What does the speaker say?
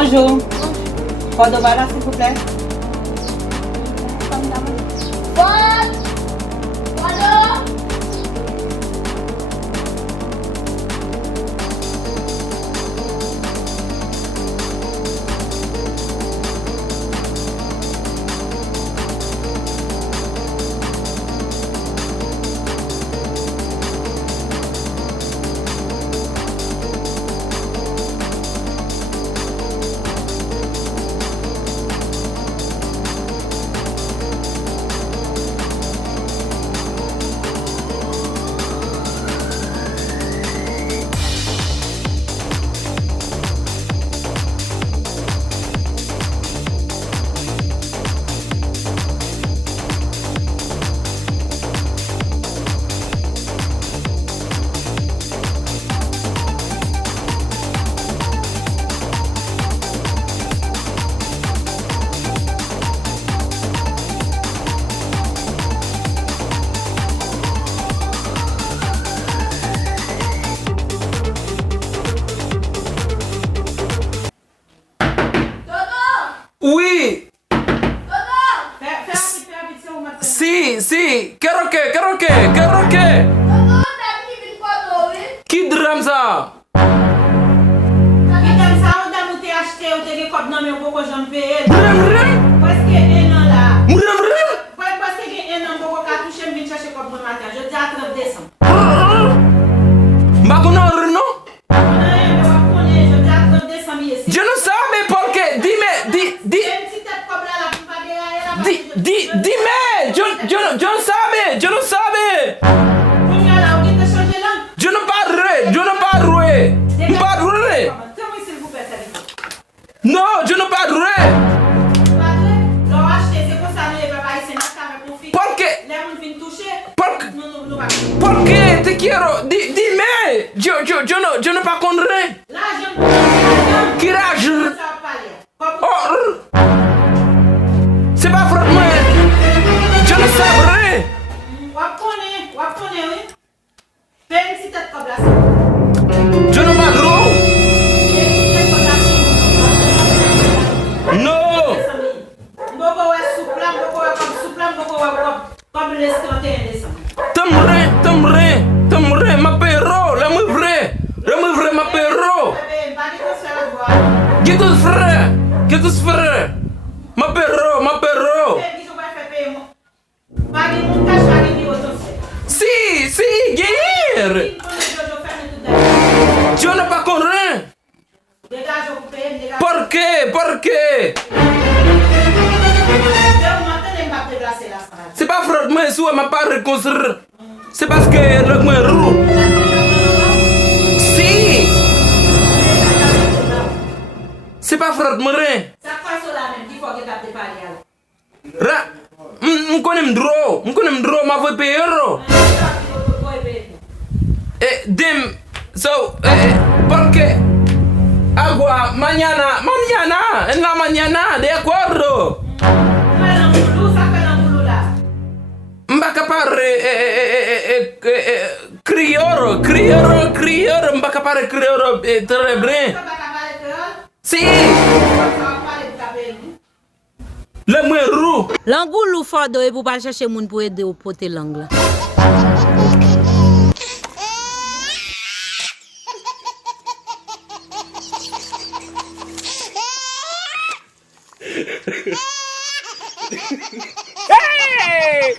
Bonjour. Pardon, là, s'il vous plaît. What? Hello? Oui, Fais un petit où maintenant. si, karaoke. Toto, t'as mis une photo, oui? Qui drame ça? Qui t'aime ça, on t'a monté acheter, on t'a dit comme non, mais on peut que j'en paye. Vrem. Parce qu'il y a un an là. Vrem. Parce qu'il y a un an, on peut toucher, je viens chercher comme le matin. Je dis à 30 décembre. Magono Reno? Je dis à 30 décembre ici. Je ne sais por qué. Dime, yo no sabe. Je Yo no parle. s'il vous plaît, No, yo no parle. ¿Por qué? ¿Por qué te quiero? Dime. Yo no pa conre. Kiraj. Oh. C'est pas frère moi. Je ne sais. Je ne parle. No. Tamre, ma perro, la muy vrai, ma perro. Qu'est-ce que frère? Ma perro. Si, guerre. Yo no pa correr. ¿Por qué? C'est pas frère, mais soit ma part reconstruire. C'est parce que le moi roux. Si. C'est pas frère, moi. Ra. M'konem draw, ma voix payero. So, porque agua mañana, en la mañana, de acuerdo. Mbaka pare crioro, mbaka pare crioro très bien. Si. Le moi roux. L'angoul ou fado et pour pas chercher moun pour aider au poter l'angle. Hey!